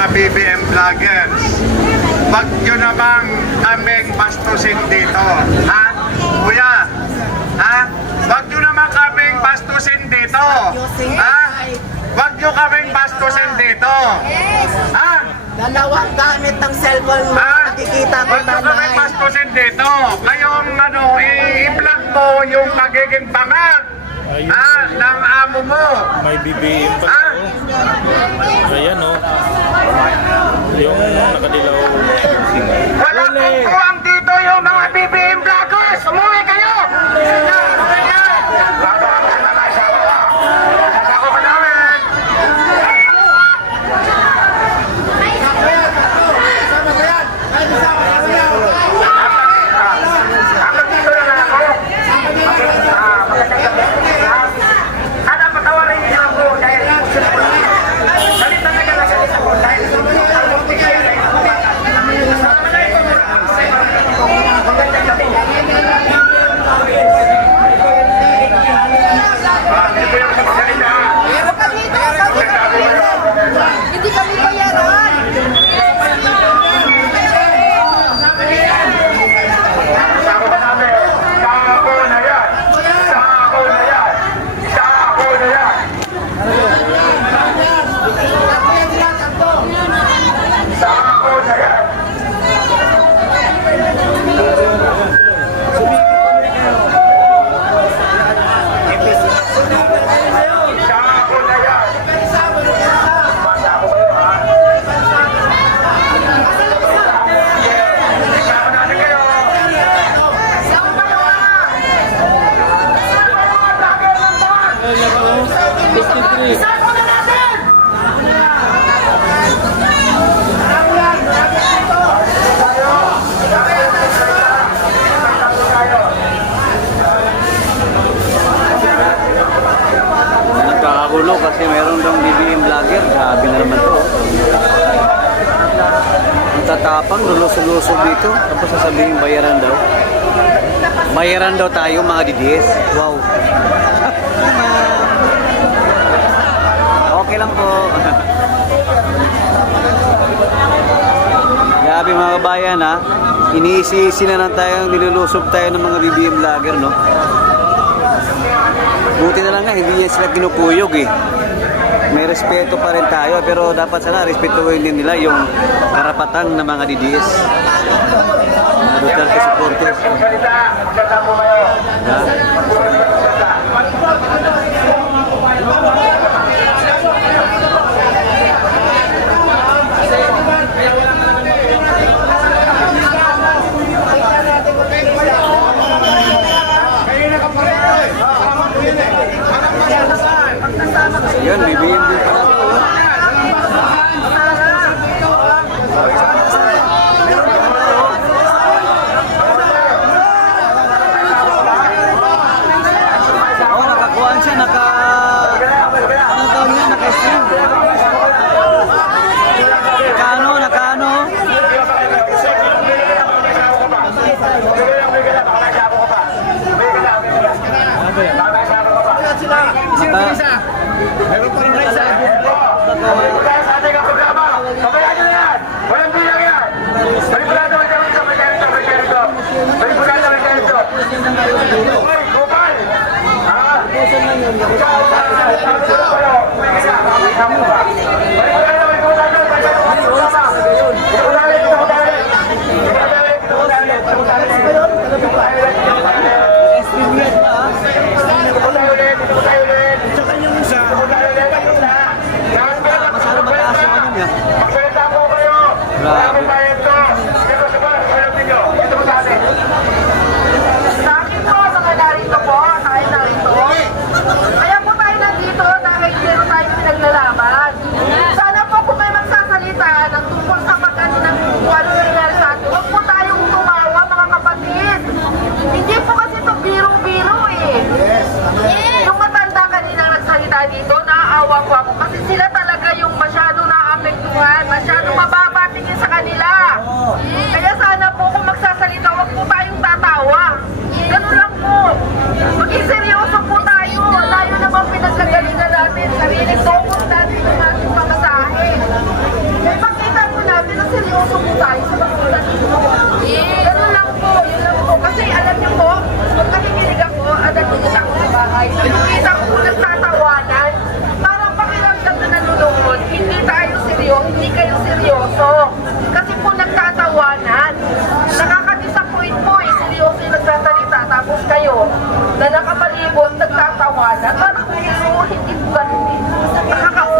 mga BBM vloggers, wag nyo namang kaming bastusin dito. Ha? Kuya, ha? Wag nyo naman kaming bastusin dito. Ha? Wag nyo kaming bastusin dito. Ha? Dalawang gamit ng cellphone mo, nakikita ko Wag nyo kaming bastusin dito. Kayong i-vlog mo yung magiging bangag ng amo mo. May BBM pa Ha? Ayan o. Yung nakadilaw. Wala pong puwang dito yung mga BBM vloggers! Umuwi kayo! Hindi kami bayaran. Nagkakagulo kasi mayroon daw BBM vlogger. Sabi na naman to. Ang tatapang, lulusog-lusog dito. Tapos sasabihin bayaran daw. Bayaran daw tayo mga DDS. Wow. Okay lang po. Grabe mga kabayan ha. Iniisi-isi na lang tayo, nilulusob tayo ng mga BBM vlogger, no? Buti na lang nga, hindi niya sila kinukuyog eh. May respeto pa rin tayo, pero dapat sana respetuhin din nila yung karapatan ng mga DDS. Mga Duterte supporters. Yan, BBM din pala. Oh, nakakuhaan siya, ano tawag niya, naka-stream. Nakaano? Meron pa rin na isa. Tayo sa ating programa. Kabayaan nyo na yan. Walang bilang yan. Manipulado ang gawin sa Manipulado. Manipulado ang gawin sa Uy, kupal! Ha? Dito, naaawa ko ako kasi sila talaga yung masyado naapektuhan, masyado mababa tingin sa kanila na nakapalibot, nagtatawanan. Parang hindi po ganun eh. Nakakaulo